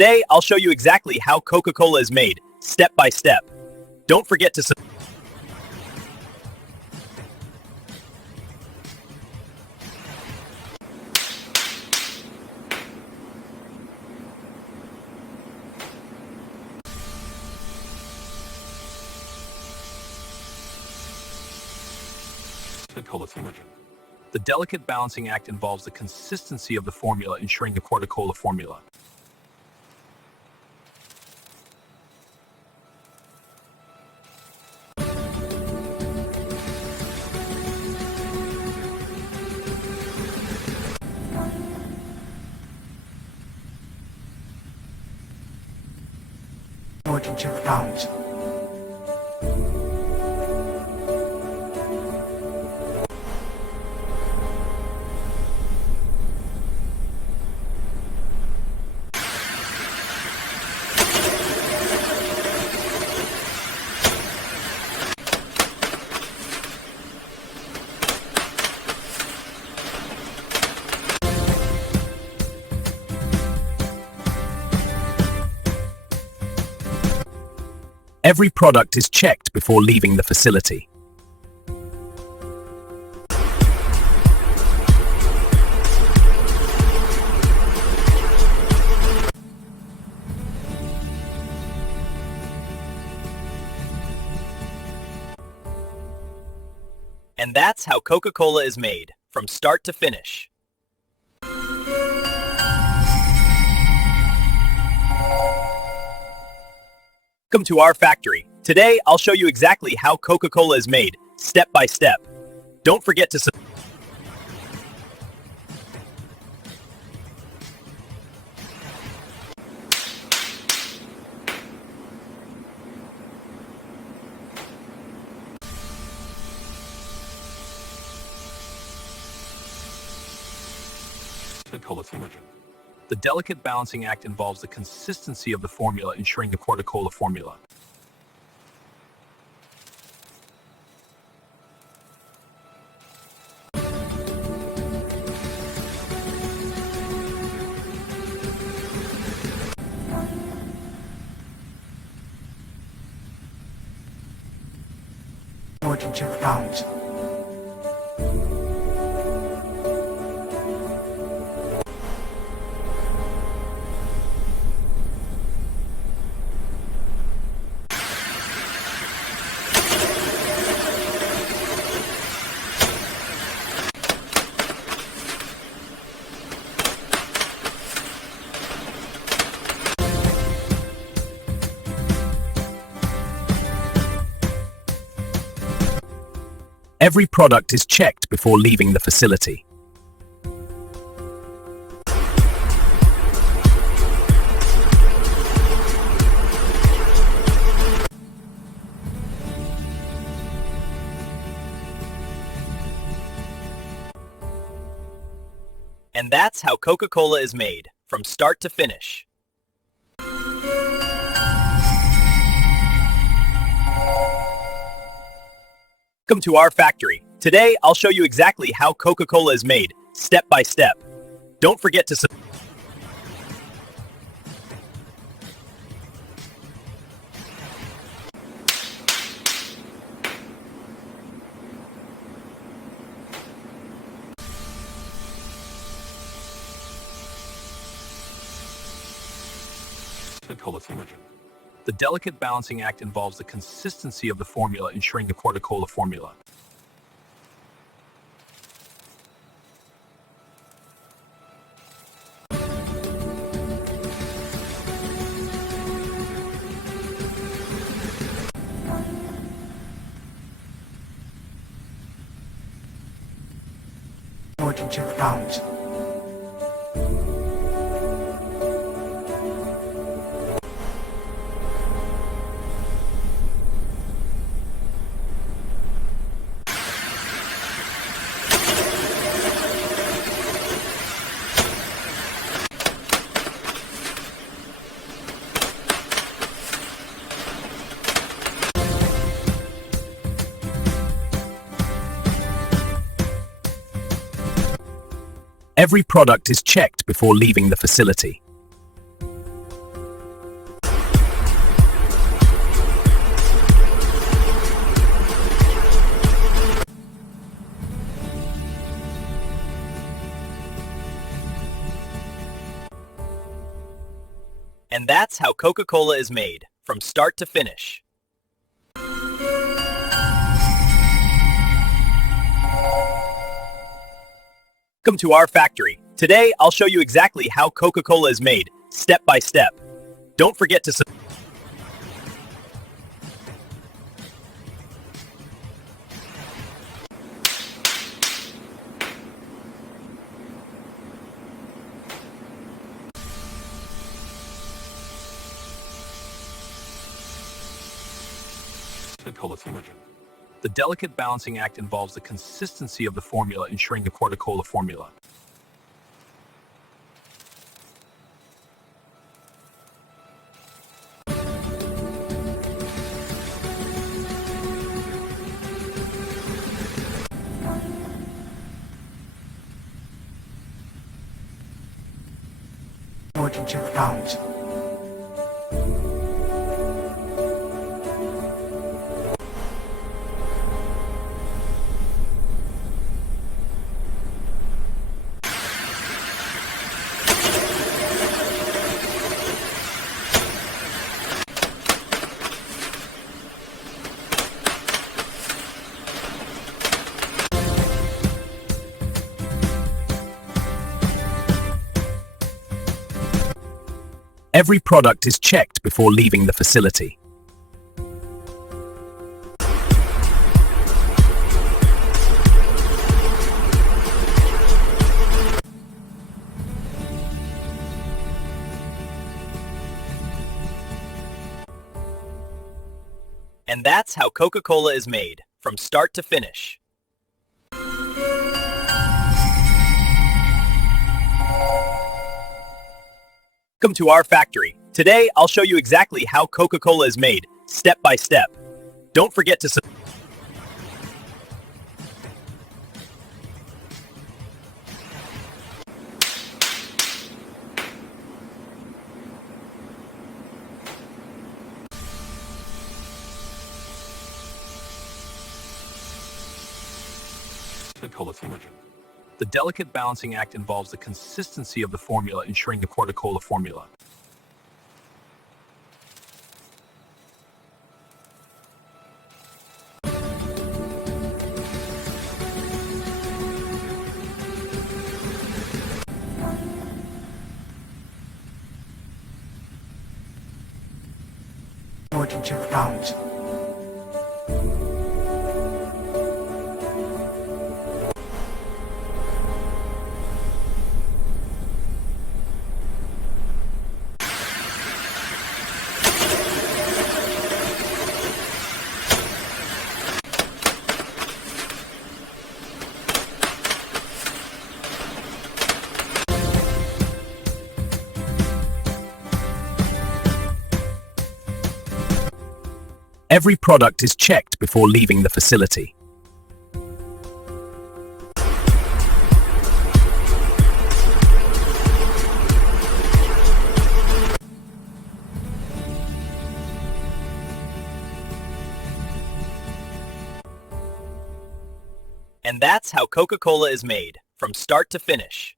Today, I'll show you exactly how Coca-Cola is made, step by step. Don't forget to Coca-Cola formula. The delicate balancing act involves the consistency of the formula ensuring the Coca-Cola formula. Every product is checked before leaving the facility. And that's how Coca-Cola is made, from start to finish. Welcome to our factory. Today, I'll show you exactly how Coca-Cola is made, step by step. Don't forget to Coca-Cola formula. The delicate balancing act involves the consistency of the formula ensuring the Coca-Cola formula. Every product is checked before leaving the facility. And that's how Coca-Cola is made, from start to finish. Welcome to our factory. Today, I'll show you exactly how Coca-Cola is made, step by step. Don't forget to Coca-Cola formula. The delicate balancing act involves the consistency of the formula ensuring the Coca-Cola formula. Every product is checked before leaving the facility. And that's how Coca-Cola is made, from start to finish. Welcome to our factory. Today, I'll show you exactly how Coca-Cola is made, step by step. Don't forget to Coca-Cola formula. The delicate balancing act involves the consistency of the formula ensuring the Coca-Cola formula. Origin check out. Every product is checked before leaving the facility. And that's how Coca-Cola is made, from start to finish. Welcome to our factory. Today, I'll show you exactly how Coca-Cola is made, step by step. Don't forget to Coca-Cola formula. The delicate balancing act involves the consistency of the formula ensuring the Coca-Cola formula. Origin check out. Every product is checked before leaving the facility. And that's how Coca-Cola is made, from start to finish.